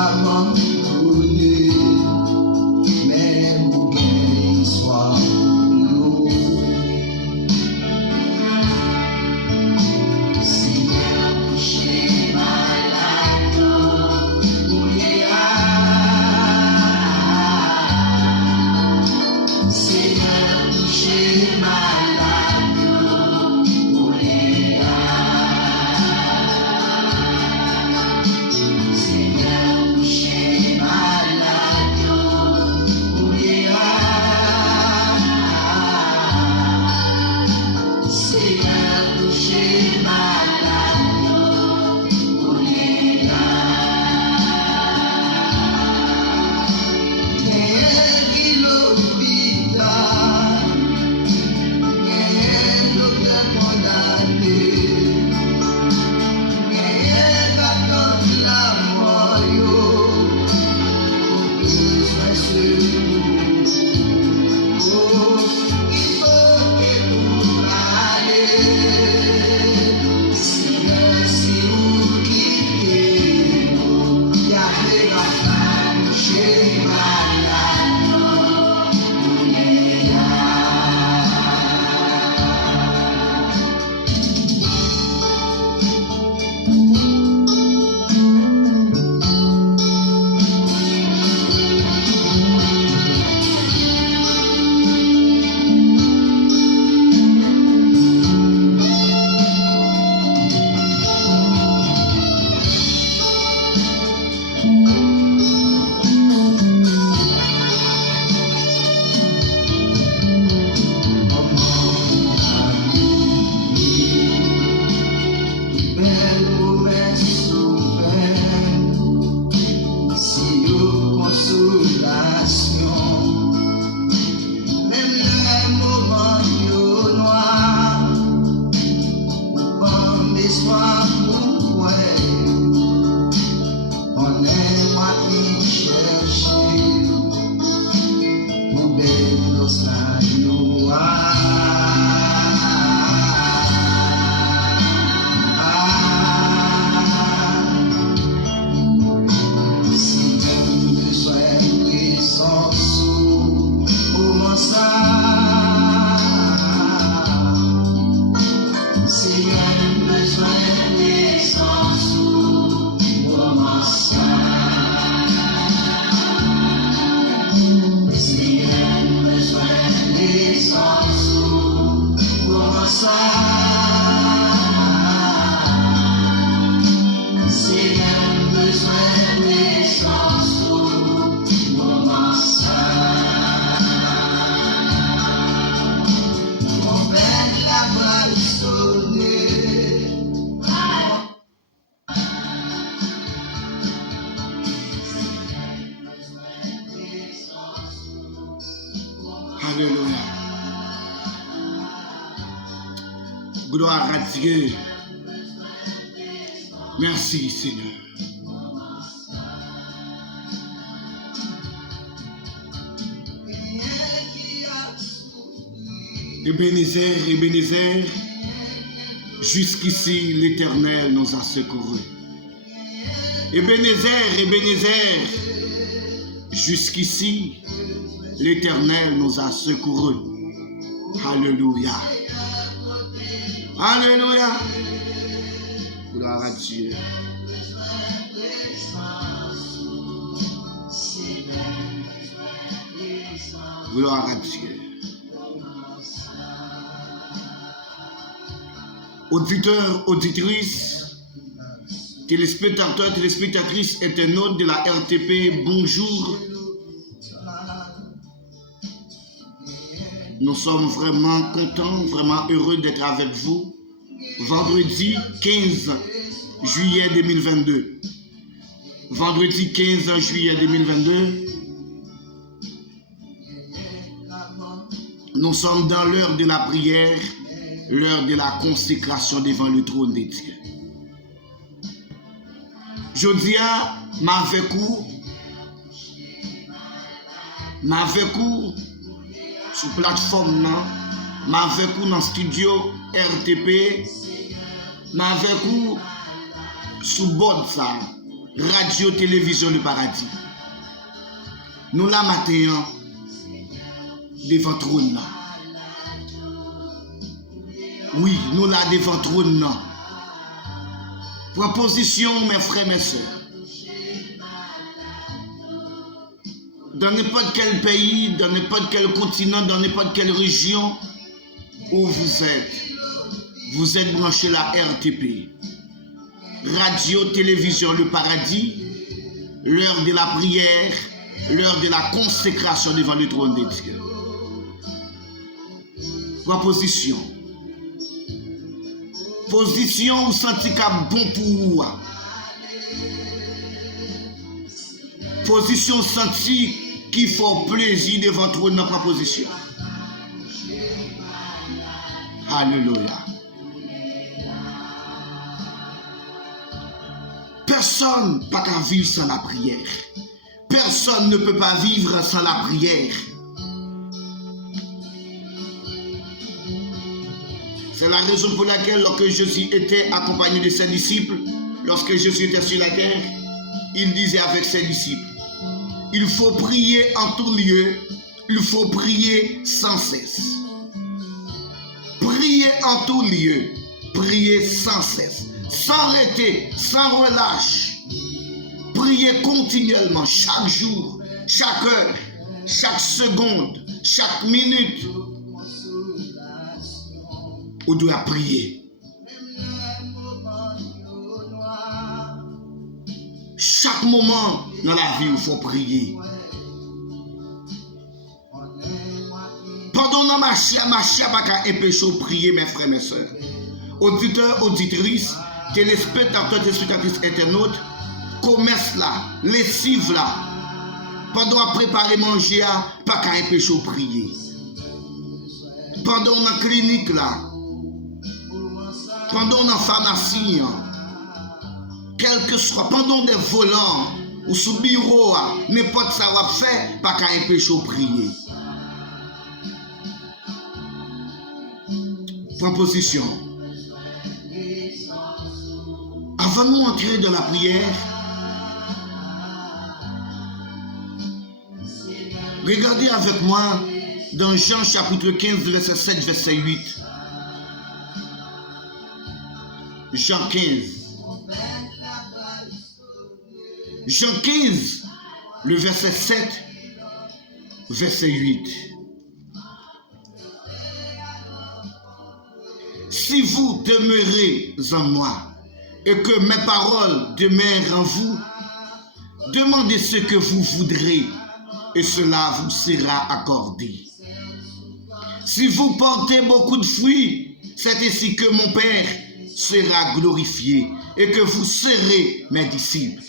abandonné, mais vous gagnez soit nous. Seigneur, touchez malade, mouillé Seigneur, touchez malade, mouillé Seigneur, touchez malade, mouillé Seigneur, touchez malade, mouillé Alléluia. Gloire à Dieu. Merci Seigneur. Ebenezer, Ebenezer, jusqu'ici l'Éternel nous a secourus. Ebenezer, Ebenezer, jusqu'ici l'Éternel nous a secourus. Alléluia. Alléluia. Gloire à Dieu. Gloire à Dieu. Auditeurs, auditrices, téléspectateurs, téléspectatrices, internautes de la RTP, bonjour. Nous sommes vraiment contents, vraiment heureux d'être avec vous. Vendredi 15 juillet 2022. Vendredi 15 juillet 2022. Nous sommes dans l'heure de la prière, l'heure de la consécration devant le trône de Dieu. Jeudi, m'avec sur plateforme, m'avec dans le studio RTP, m'avec sur board ça, Radio Télévision Le Paradis. Nous la matin devant trône. Oui, nous la devant trône. Proposition, mes frères, mes sœurs. Dans n'importe quel pays, dans n'importe quel continent, dans n'importe quelle région où vous êtes branché la RTP. Radio, télévision, le paradis, l'heure de la prière, l'heure de la consécration devant le trône de Dieu. Proposition. Position ou senti comme bon pour vous. Position senti qui fait plaisir devant trône dans proposition. Alléluia. Personne ne peut pas vivre sans la prière. Personne ne peut pas vivre sans la prière. C'est la raison pour laquelle, lorsque Jésus était accompagné de ses disciples, lorsque Jésus était sur la terre, il disait avec ses disciples, il faut prier en tout lieu, il faut prier sans cesse. Prier en tout lieu, prier sans cesse, sans arrêter, sans relâche. Prier continuellement, chaque jour, chaque heure, chaque seconde, chaque minute. On doit prier. Chaque moment dans la vie, il faut prier. Pendant qu'on marche, pas qu'à empêcher de prier, mes frères, mes soeurs. Auditeurs, auditrices, téléspectateurs, téléspectatrices, internautes, commerce là, lessive là, pendant à préparer manger, pas qu'à empêcher de prier. Pendant la clinique là, pendant la pharmacie, quel que soit, pendant des volants ou sous bureau, n'importe ça va faire, pas qu'à empêcher de prier. Proposition. Avant de nous entrer dans la prière, regardez avec moi dans Jean chapitre 15, verset 7, verset 8. Jean 15. Jean 15, le verset 7, verset 8. Si vous demeurez en moi et que mes paroles demeurent en vous, demandez ce que vous voudrez et cela vous sera accordé. Si vous portez beaucoup de fruits, c'est ainsi que mon Père sera glorifié et que vous serez mes disciples.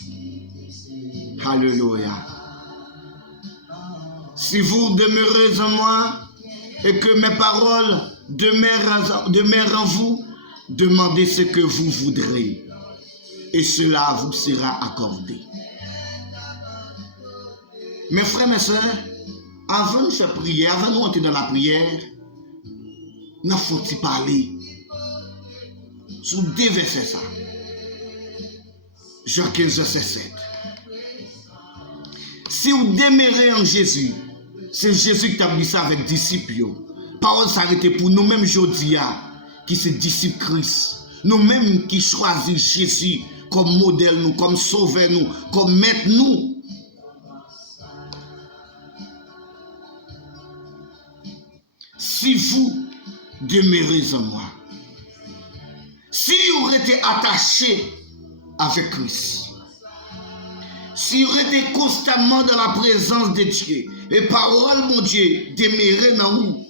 Alléluia. Si vous demeurez en moi et que mes paroles demeurent en vous, demandez ce que vous voudrez et cela vous sera accordé. Mes frères, mes sœurs, avant de faire prière, avant de entrer dans la prière, nous faut-il parler sur deux versets ça. Jean 15, verset 7. Si vous demeurez en Jésus, c'est Jésus qui a dit ça avec disciples. Parole s'arrêter pour nous-mêmes aujourd'hui, qui sont disciples Christ. Nous-mêmes qui choisissons Jésus comme modèle, nous, comme sauveur, nous, comme maître, nous. Si vous demeurez en moi, si vous êtes attaché avec Christ, si vous êtes constamment dans la présence de Dieu, et parole, mon Dieu, demeurez dans vous.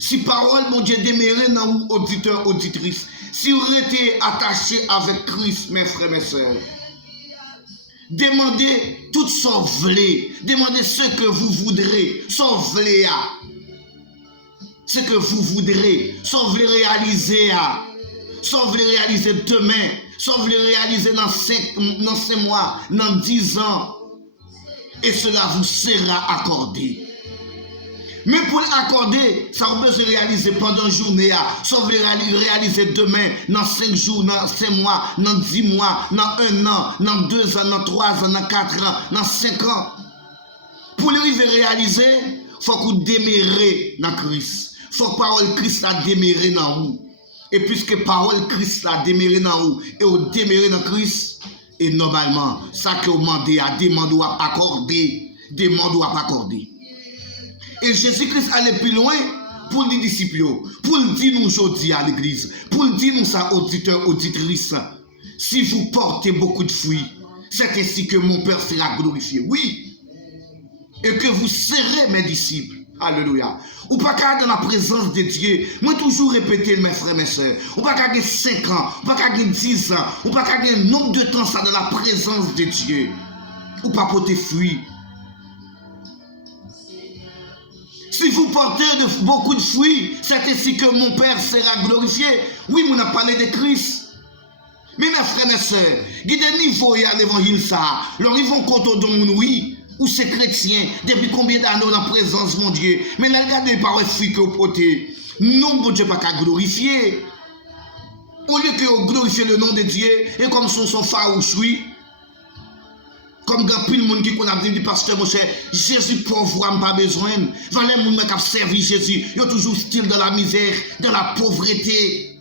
Si parole, mon Dieu, demeurez dans vous, auditeurs, auditrices, si vous êtes attaché avec Christ, mes frères, mes sœurs, demandez tout ce que vous voulez, demandez ce que vous voudrez, ce que vous voulez, ce que vous voudrez, ce que vous voulez réaliser, ce que vous voulez réaliser demain, ce que vous voulez réaliser dans 5 mois, dans 10 ans, et cela vous sera accordé. Mais pour l'accorder, ça on peut se réaliser pendant une journée, ça on peut réaliser demain, dans 5 jours, dans 5 mois, dans 10 mois, dans 1 an, dans 2 ans, dans 3 ans, dans 4 ans, dans 5 ans. Pour arriver à réaliser, il faut que vous démarrez dans Christ. Il faut que la parole Christ la démarre dans vous. Et puisque la parole Christ la démarre dans vous, et vous démarrez dans Christ, et normalement, ça que vous demandez à demander ou à accorder, demande ou à accorder. Et Jésus-Christ allait plus loin pour les disciples, pour le dire nous aujourd'hui à l'église, pour le dire nous ça auditeurs, auditrices. Si vous portez beaucoup de fruits, c'est ainsi que mon Père sera glorifié. Oui. Et que vous serez mes disciples. Alléluia. Ou pas qu'à dans la présence de Dieu. Moi toujours répéter mes frères, mes soeurs. Ou pas qu'à 5 ans, ou pas qu'à 10 ans, ou pas qu'à un nombre de temps ça dans la présence de Dieu. Ou pas porter fruits. Si vous portez beaucoup de fruits, c'est ainsi que mon Père sera glorifié. Oui, on a parlé de Christ. Mais mes frères, mes soeurs, il y a des niveaux à l'évangile ça. Alors ils vont compter dans mon oui. Ou c'est chrétien, depuis combien d'années dans la présence, mon Dieu. Mais là, regardez par les fruits que vous portez. Non, mon Dieu, pas qu'à glorifier. Au lieu que vous glorifiez le nom de Dieu, et comme son farouche, oui. Comme grand pile monde qui a dit pasteur mon cher, Jésus pauvre n'a pas besoin. Valait moun qui a servi Jésus, il est toujours style dans la misère, dans la pauvreté.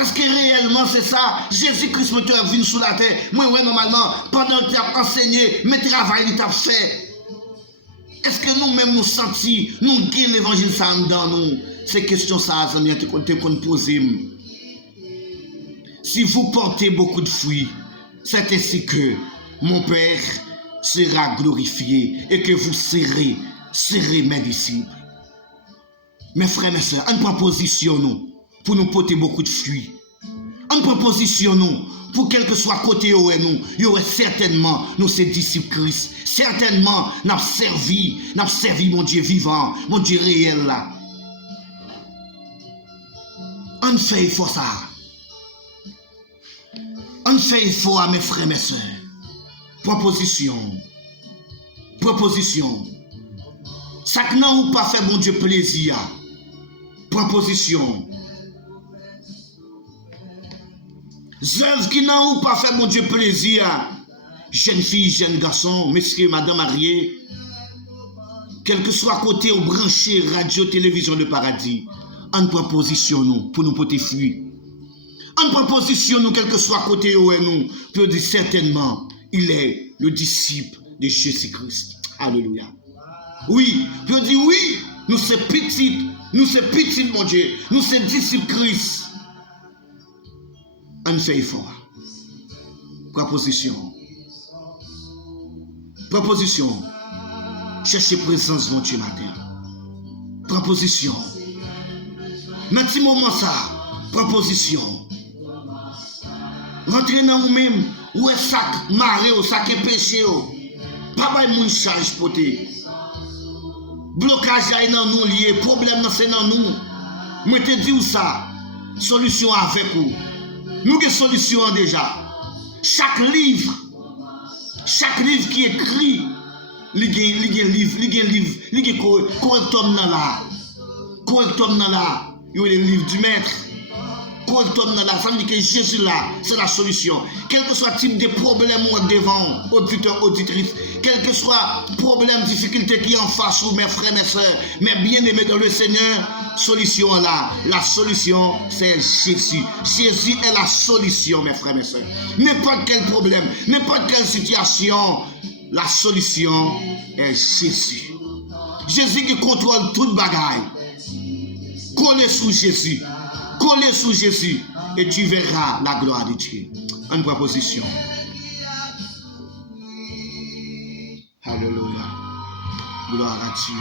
Est-ce que réellement c'est ça? Jésus-Christ me t'a venu sur la terre. Moi ouais normalement pendant que tu as enseigné, mes travail il t'a fait. Est-ce que nous-mêmes nous sentis, nous gagnons l'évangile ça dans nous? Ces questions ça qu'on pose. Si vous portez beaucoup de fruits, c'est ainsi que mon Père sera glorifié et que vous serez mes disciples. Mes frères, mes soeurs, en proposition nous pour nous porter beaucoup de fruits. En proposition nous pour quel que soit côté où nous, il y aurait certainement nous ces disciples Christ. Certainement nous avons servi mon Dieu vivant, mon Dieu réel là. On fait effort ça. On fait effort à mes frères, mes soeurs. Proposition. Ça que n'a pas fait mon Dieu plaisir. Proposition. Zève qui n'a pas fait mon Dieu plaisir. Jeune fille, jeune garçon, messieurs, madame mariée. Quel que soit côté ou branché, radio, télévision, le paradis. En proposition nous pour nous porter fruit. En proposition, nous, quel que soit côté où nous, peut dire certainement, il est le disciple de Jésus-Christ. Alléluia. Oui, peut dire oui, nous sommes petits, mon Dieu, nous sommes disciples Christ. On fait effort. Proposition. Cherchez présence, mon Dieu, matin. Proposition. Dans ce moment, ça, proposition. Rentrez dans vous-même, ou est sac maré, ou sac péché, pas de moun charge pour te. Blocage est dans nous lié, problème c'est dans nous. Moi te dis ça, solution avec vous. Nous avons solution déjà. Chaque livre qui écrit, il y a livre, correctum dans là. Correctum dans là, il y a le livre du maître. Correctum dans là, ça veut dire que Jésus là, c'est la solution. Quel que soit le type de problème ou devant, auditeur, auditrice, quel que soit problème, difficulté qui est en face ou mes frères, mes soeurs, mais bien aimés dans le Seigneur, solution là, la solution c'est Jésus. Jésus est la solution, mes frères, mes soeurs. N'importe quel problème, n'importe quelle situation, la solution est Jésus. Jésus qui contrôle toute bagaille. Collez sous Jésus. Collez sous Jésus et tu verras la gloire de Dieu. En proposition. Alléluia. Gloire à Dieu.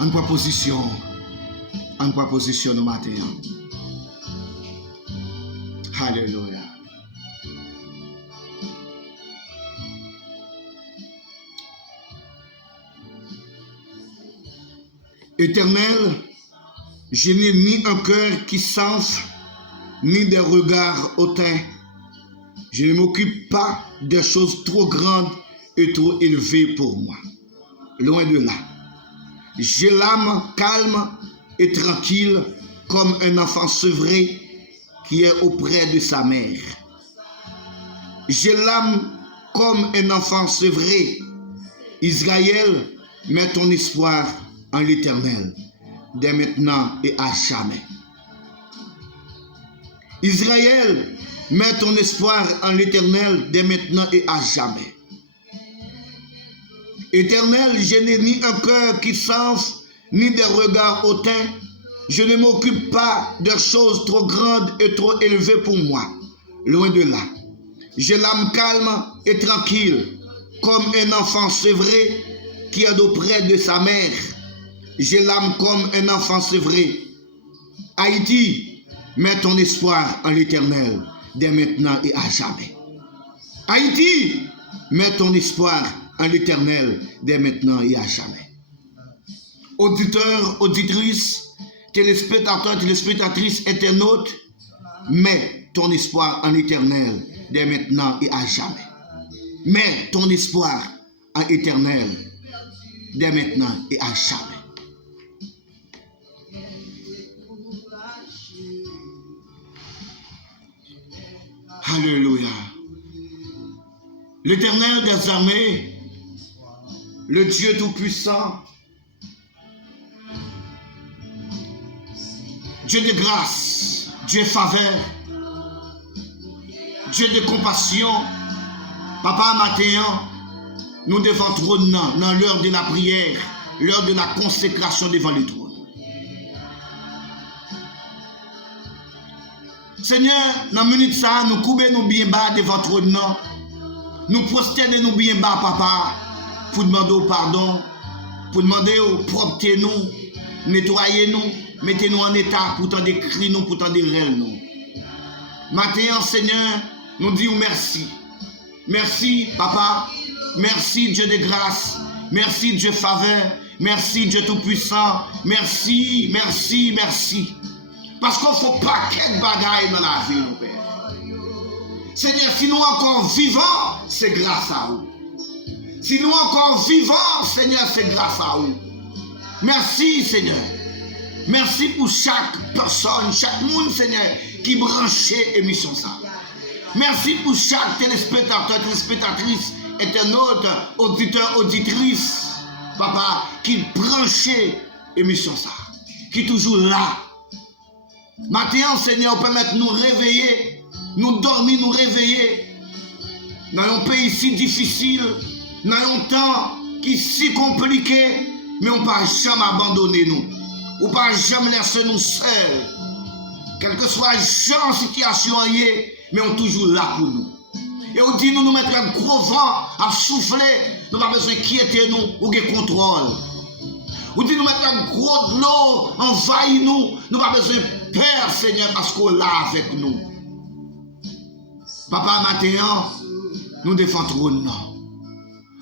En proposition. En proposition au matin. Alléluia. Éternel, je n'ai ni un cœur qui s'enfle, ni des regards hautains. Je ne m'occupe pas des choses trop grandes et trop élevées pour moi. loin de là. J'ai l'âme calme et tranquille comme un enfant sevré qui est auprès de sa mère. J'ai l'âme comme un enfant sevré. Israël, mets ton espoir en l'Éternel, dès maintenant et à jamais. Israël, mets ton espoir en l'Éternel, dès maintenant et à jamais. Éternel, je n'ai ni un cœur qui s'enfle, ni des regards hautains. Je ne m'occupe pas de choses trop grandes et trop élevées pour moi. Loin de là. J'ai l'âme calme et tranquille, comme un enfant sevré qui est auprès de sa mère. J'ai l'âme comme un enfant sevré. Haïti, mets ton espoir en l'Éternel, dès maintenant et à jamais. Haïti, mets ton espoir en l'Éternel, dès maintenant et à jamais. Auditeurs, auditrices, téléspectateurs, téléspectatrices, internautes, mets ton espoir en l'Éternel, dès maintenant et à jamais. Mets ton espoir en l'Éternel, dès maintenant et à jamais. Alléluia. L'Éternel des armées, le Dieu Tout-Puissant, Dieu de grâce, Dieu de faveur, Dieu de compassion, Papa Matin, nous devons trôner dans l'heure de la prière, l'heure de la consécration devant le trône. Seigneur, dans la minute ça, nous coupons nous bien bas devant le trône, nous prosternons nous bien bas, Papa, pour demander pardon, pour demander propreté nous, nettoyer nous, mettez-nous en état pour t'en décrire nous, pour t'en décrire nous. Maintenant, Seigneur, nous disons merci. Merci, Papa. Merci, Dieu de grâce. Merci, Dieu faveur. Merci, Dieu tout-puissant. Merci, merci, merci. Parce qu'il ne faut pas qu'être bagaille dans la vie, mon Père. Seigneur, si nous encore vivants, c'est grâce à vous. Si nous encore vivants, Seigneur, c'est grâce à vous. Merci, Seigneur. Merci pour chaque personne, chaque monde, Seigneur, qui branchait l'émission ça. Merci pour chaque téléspectateur, téléspectatrice, internaute, auditeur, auditrice, Papa, qui branchait l'émission ça. Qui est toujours là. Maintenant, Seigneur, permettre de nous réveiller, nous dormir, nous réveiller. Dans un pays si difficile, dans un temps qui est si compliqué, mais on ne peut jamais abandonner nous. On ne peut jamais laisser nous seuls. Quelle que soit la situation, mais on est toujours là pour nous. Et on dit nous mettre un gros vent à souffler, nous n'avons pas besoin d'inquiéter nous ou de contrôle. On dit nous mettre un gros de l'eau, envahir nous, nous n'avons pas besoin de peur, Seigneur, parce qu'on est là avec nous. Papa, maintenant, nous devons trôner.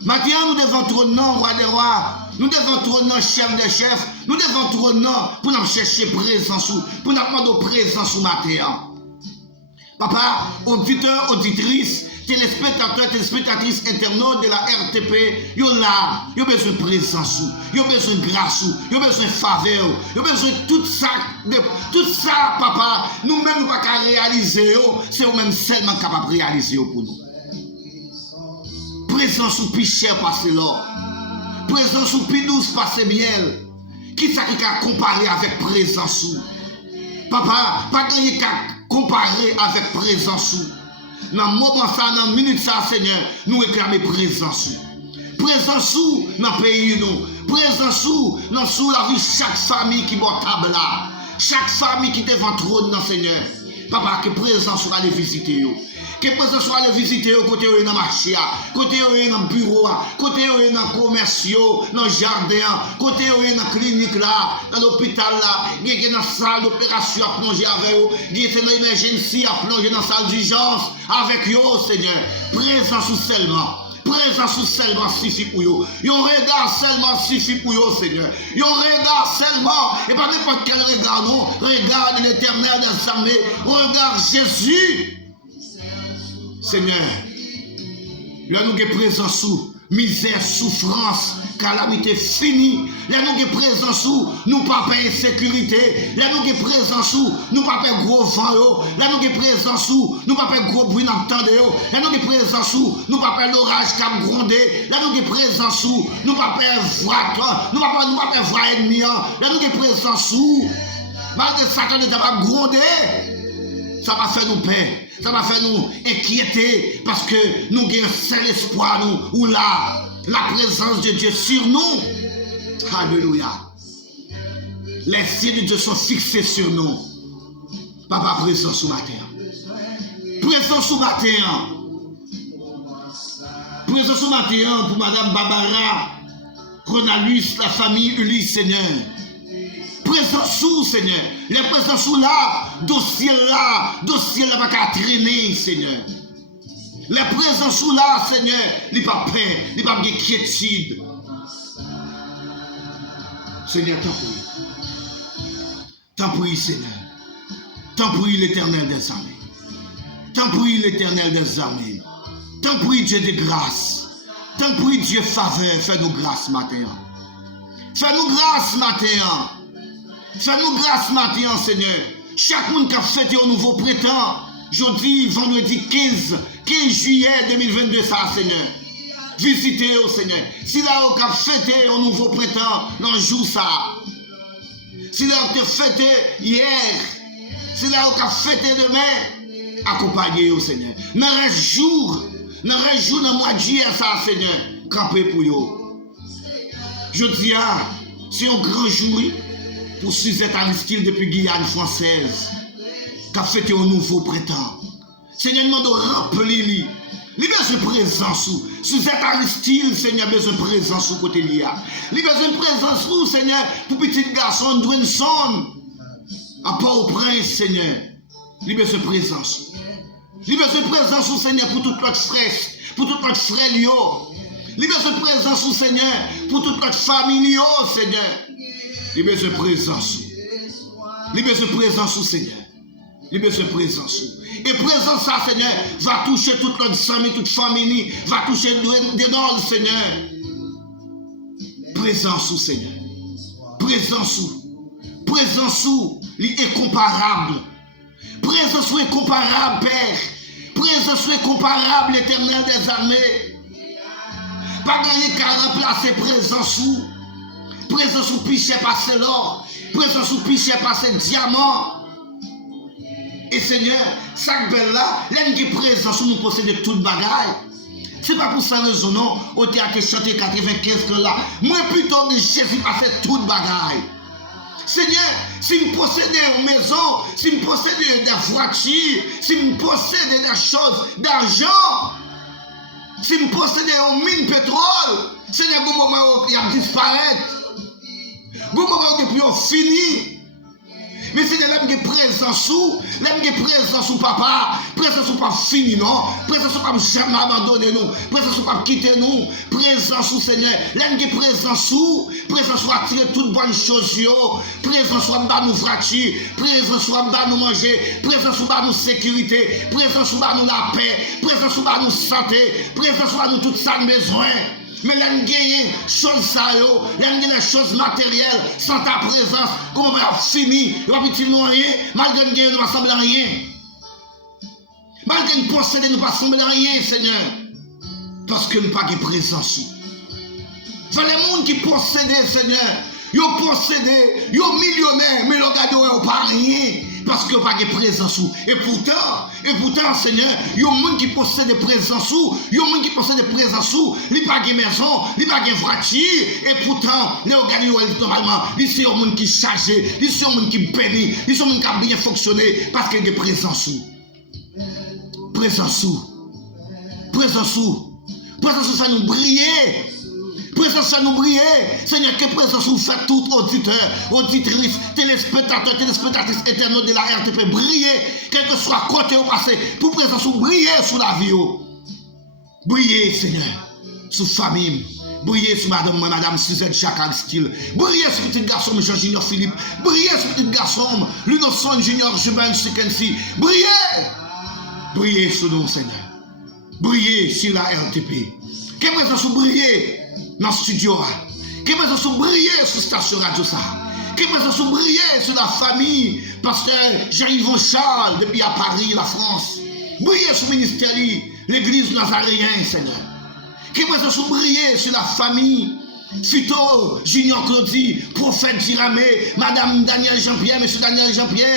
Maintenant, nous devons trôner, roi des rois. Nous devons trôner, chef des chefs. Nous devons trôner pour nous chercher présence, pour nous demander présence au matin. Papa, auditeur, auditrice, téléspectateur, téléspectatrice, internaute de la RTP, yo là, yo besoin de présence, yo besoin de grâce, yo besoin de faveur, yo besoin de tout ça, papa, nous-mêmes nous pas qu'à réaliser, c'est nous-mêmes seulement capables de réaliser pour nous. Présence ou plus cher passer l'or, présence ou plus douce passer miel, qui ça qui a comparé avec présence ou? Papa, pas gagner qu'à comparer avec présence ou. Dans le moment ça, dans la minute ça, Seigneur, nous réclamons présence. Présence dans le pays, nous. Présence dans la vie de chaque famille qui est table là. Chaque famille qui est devant le trône, Seigneur. Papa, que présence soit aller visiter. Que présence soit aller visiter côté dans le marché, côté dans le bureau, côté dans le commerce, dans le jardin, côté dans la clinique là, dans l'hôpital là, dans la salle d'opération à plonger avec eux, dans l'émergence à plonger dans la salle d'urgence avec eux, Seigneur. Présence seulement. Présence seulement suffit pour eux. Yon regard seulement suffit pour eux, Seigneur. Yon regard seulement, et pas n'importe quel regard, non. Regarde l'Éternel des armées. Regarde Jésus. Seigneur, là nous avons présence misère, souffrance, calamité finie. Là nous avons présence sous, nous pas peur insécurité. Là nous avons présence sous, nous pas peur gros vent. Là nous avons présence sous, nous pas peur gros bruit n'entendre. Là nous avons présence sous, nous pas peur l'orage qui a grondé. Là nous avons présence sous, nous pas peur voir, nous pas peur voir ennemi. Là nous avons présence sous, malgré Satan est pas grondé. Ça va faire nous peur, ça va faire nous inquiéter parce que nous avons un seul espoir, nous, ou là, la présence de Dieu sur nous. Alléluia. Les yeux de Dieu sont fixés sur nous. Papa, présent sous ma terre. Présent sous ma terre. Présent sous ma terre pour Madame Barbara, Ronalus, la famille Ulysse, Seigneur. Présent sous, Seigneur. Les présents sous là, dossier là va qu'à traîner, Seigneur. Les présents sous là, Seigneur, il n'y a pas peur, il n'y a pas d'inquiétude. Seigneur, t'en prie. T'en prie, Seigneur. T'en prie, l'Éternel des armées. T'en prie, l'Éternel des armées. T'en prie, Dieu de grâce. T'en prie, Dieu faveur. Fais-nous grâce matin. Fais-nous grâce matin. Fais-nous grâce matin, Seigneur. Chaque monde qui a fêté au nouveau printemps, jeudi, vendredi 15 juillet 2022, ça, Seigneur. Visitez au Seigneur. Si là, on a fêté au nouveau printemps, dans le jour ça. Si là, on a fêté hier, si là, on a fêté demain, accompagnez au Seigneur. Dans le jour, dans le mois de juillet, ça, Seigneur, campez pour vous. Je dis, c'est un grand jour pour Suzette Aristide depuis Guyane française, qui a fêté au nouveau printemps. Seigneur, nous demandons de remplir. Il a besoin de présence. Suzette Aristide, Seigneur, a besoin de présence au côté lié. Il a besoin de présence, Seigneur, pour petit garçon, Dwayne à Port-au-Prince, Seigneur. Il a besoin de présence. Il a besoin de présence, Seigneur, pour toute notre frère, pour toute notre frère. Il a besoin de présence, Seigneur, pour toute notre famille, Seigneur. Il a besoin de présence. Il a besoin de présence, Seigneur. Il a besoin de présence. Et présence, ça, Seigneur, va toucher toute notre famille, toute famille, va toucher des noms, Seigneur. Présence, Seigneur. Présence, présence, incomparable. Présence incomparable, Père. Présence incomparable, l'Éternel des armées. Pas gagner qu'à remplacer présence. Présence ou piché passer l'or. Présence ou piché passer diamant. Et Seigneur, chaque belle là, l'un qui est présent sur nous posséder toute bagaille. C'est pas pour ça raison non, au théâtre chanté 95 là. Moi plutôt que Jésus passer toute bagaille. Seigneur, si nous possédons une maison, si nous possédons des voitures, si nous possédons des choses d'argent, si nous possédons une mine de pétrole, Seigneur, au moment où il a disparaître, au moment où il a fini. Mais c'est l'homme qui est présent sous, l'homme qui est présent sous papa, présent sous pas fini non, présent sous pas jamais abandonner nous, présent sous pas quitter nous, présent sous Seigneur, l'homme qui est présent sous attirer toutes bonnes choses, présent sous bas nous fracture, présent sous bas nous manger, présent sous bas nous sécurité, présent sous bas nous la paix, présent sous bas nous santé, présent sous bas nous tout ça besoin. Mais l'on gagne choses ça, l'on gagne les choses matérielles sans ta présence. Comment on va finir? On va plus nous rien. Malgré nous gagner, nous ne va sembler à rien. Malgré nous posséder, nous ne va sembler à rien, Seigneur. Parce que nous n'avons pas de présence. C'est les gens qui possèdent, Seigneur. Ils possèdent, ils sont millionnaires, mais ils regardent pas rien. Parce qu'ils n'ont pas de présence. Et pourtant, Seigneur, il y a des gens qui possèdent des présences, il y a des gens qui possèdent des présences, ils n'ont pas de maison, ils n'ont pas de voiture, et pourtant, les organismes, normalement, ils sont des gens qui sont chargés, ils sont des gens qui bénissent, ils sont des gens qui ont bien fonctionné, parce qu'il y a des présences. Présence, ça nous briller. Présence à nous briller. Seigneur, que présence vous fait tout auditeur, auditrice, téléspectateur, téléspectatrice éternelle de la RTP briller, quel que soit côté au passé, pour présence vous briller sur la vie. Briller, Seigneur, sur famille. Briller sur madame Suzette Jacques Aristide. Briller sur petit garçon Jean Junior Philippe. Briller sur petit garçon Lunoson Junior Jubin Sikensi. Briller. Briller sur nous, Seigneur. Briller sur la RTP. Que présence ou briller dans le studio. Que présence ou briller sur la station radio ça. Que présence ou briller sur la famille. Pasteur Jean-Yvon Charles depuis à Paris, la France. Briller sur le ministère, l'église nazaréenne, Seigneur. Que présence ou briller sur la famille. Fito, Junior Claudie, prophète Diramé, Madame Daniel Jean-Pierre, Monsieur Daniel Jean-Pierre.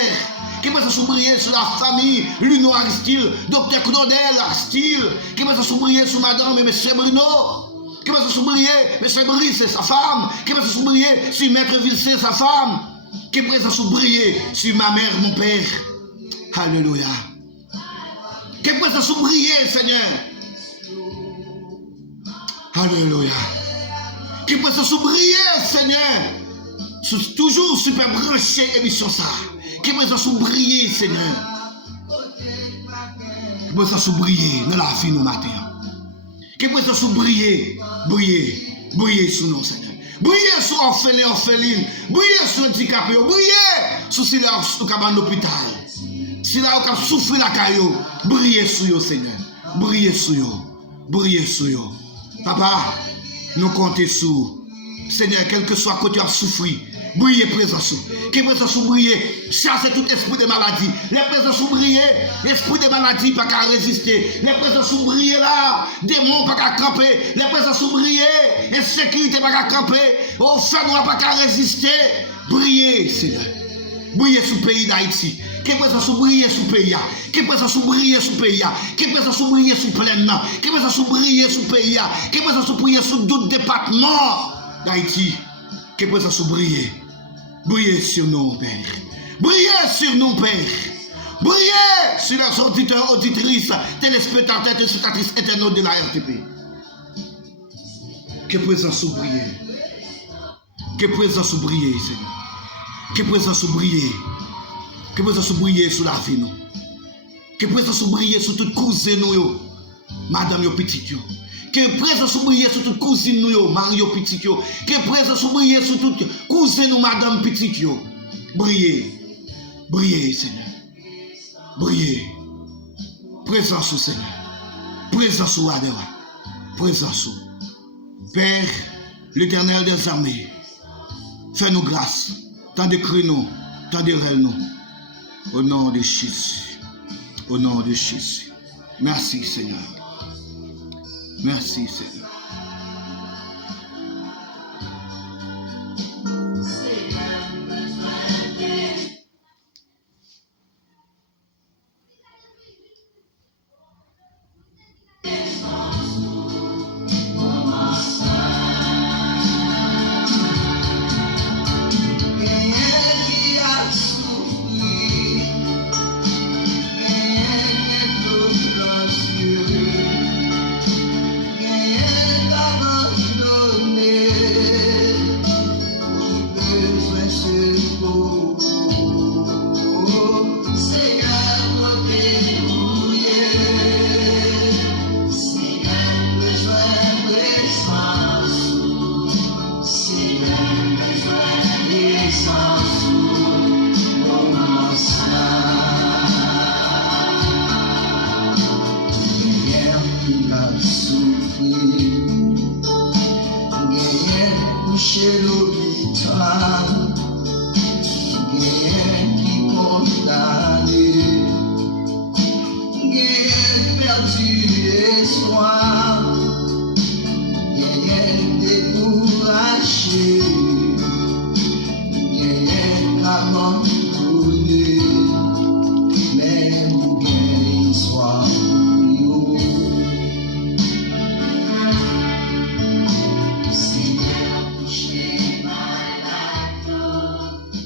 Qui va se briller sur la famille, Luno Aristide, Docteur Claudel Aristide. Qui va se briller sur Madame et Monsieur Bruno. Qui va se briller, Monsieur Brice et sa femme. Qui va se briller sur Maître Vilsé, sa femme. Qui va se briller sur ma mère, mon père. Alléluia. Qui va se briller, Seigneur. Alléluia. Qui peut se briller, Seigneur. Toujours super branché émission ça. Qui peut se briller, Seigneur. Qui peut se briller dans la vie nous matin. Qui peut se briller, briller sur nous, Seigneur. Briller sur orpheline, briller sur handicapé, briller sur si là au cabane d'hôpital. Si là au souffrir la caillou, briller sur eux, Seigneur. Briller sur eux. Papa, nous comptons sur Seigneur, quel que soit côté à souffrir, briller présence. Qui présence briller, chasser tout esprit de maladie. Les présences briller, esprit de maladie pas qu'à résister. Les présences briller là, démons pas qu'à camper. Les présences briller, insécurité pas qu'à camper. Au fait noir pas qu'à résister. Briller, Seigneur. Briller sur le pays d'Haïti. Qui présence briller sur le pays. Qui présence briller sur le pays. Qui présence briller sur le plein. Qui présence briller sur le pays. Qui présence briller sur d'autres départements d'Haïti. Qui présence briller. Briller sur nous, Père. Briller sur nous, Père. Briller sur les auditeurs, auditrices, téléspectateurs, téléspectatrices internautes de la RTP. Que présence briller. Que présence briller, Seigneur. Que présence briller. Que présence briller sur la vie, nous. Que présence briller sur toute cousine, nous, madame yo petite yo. Que présence briller sur toute cousine, nous, Mario petite yo. Que présence briller sur toute cousine, nous, madame petite yo. Briller. Briller, Seigneur. Briller. Présence au Seigneur. Présence au Adéwa. Présence au Père, l'Éternel des armées. Fais-nous grâce. Tant de cris nous, tant de rêves nous. Au nom de Jésus. Au nom de Jésus. Merci Seigneur. Merci Seigneur.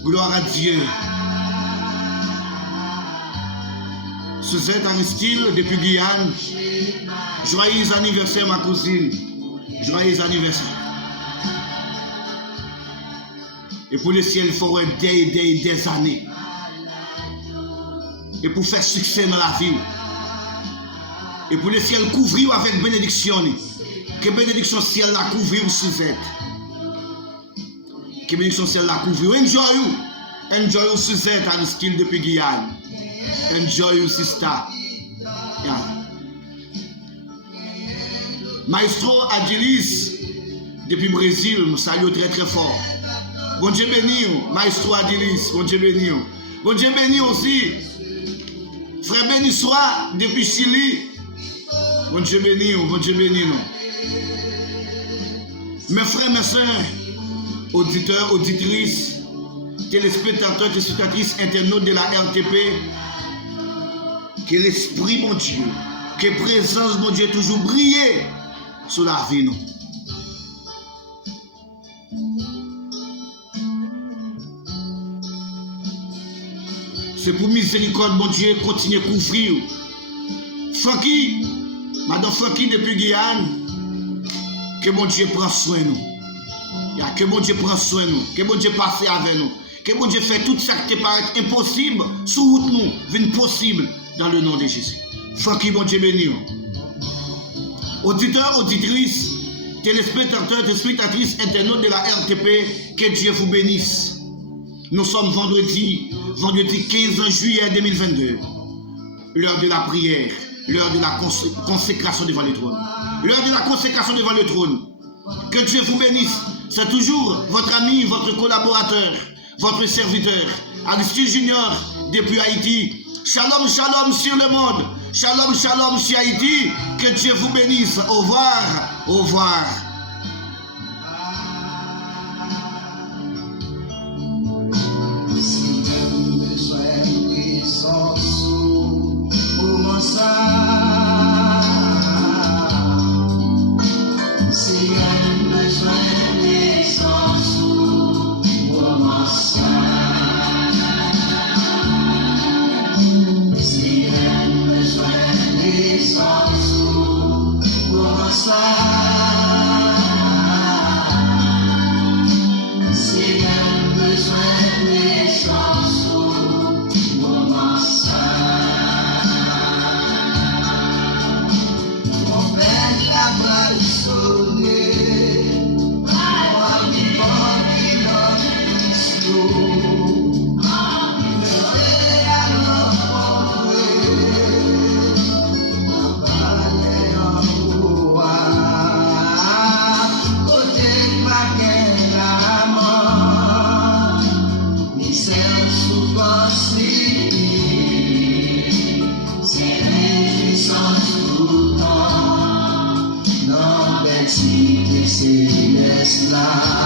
Gloire à Dieu. Suzette Aristide depuis Guyane. Joyeux anniversaire ma cousine. Joyeux anniversaire. Et pour le ciel, il faut des années. Et pour faire succès dans la vie. Et pour le ciel couvrir avec bénédiction. Que bénédiction ciel la couvrir Suzette. Que bénédiction ciel la couvrir. Enjoy you. Enjoy you Suzette Aristide depuis Guyane. Enjoy you sister. Yeah. Maestro Adilis, depuis Brésil, je salue très très fort. Bon Dieu béni, Maestro Adilis, bon Dieu béni. Bon Dieu béni aussi. Frère béni soit depuis Chili. Bon Dieu béni, bon Dieu béni. Mes frères, mes soeurs, auditeurs, auditrices, téléspectateurs, téléspectatrices, internautes de la RTP, que l'Esprit, mon Dieu, que la présence, mon Dieu, toujours briller sur la vie, nous. C'est pour miséricorde, mon Dieu, continuer à couvrir. Francky, Madame Francky depuis Guyane, que mon Dieu prend soin de nous. Que mon Dieu prend soin de nous. Que mon Dieu passe avec nous. Que mon Dieu fait tout ça qui paraît impossible sur route nous, vienne possible dans le nom de Jésus. Francky, mon Dieu béni. Auditeurs, auditrices, téléspectateurs, téléspectatrices, internautes de la RTP, que Dieu vous bénisse. Nous sommes vendredi 15 juillet 2022. L'heure de la prière, l'heure de la consécration devant le trône. L'heure de la consécration devant le trône. Que Dieu vous bénisse. C'est toujours votre ami, votre collaborateur, votre serviteur, Aristide Junior, depuis Haïti. Shalom, shalom sur le monde. Shalom, shalom sur Haïti. Que Dieu vous bénisse. Au revoir. Au revoir. Si j'ai besoin de présence pour mon sang, si j'ai besoin de présence pour mon sang, si j'ai besoin de présence pour mon sang. Céleste là.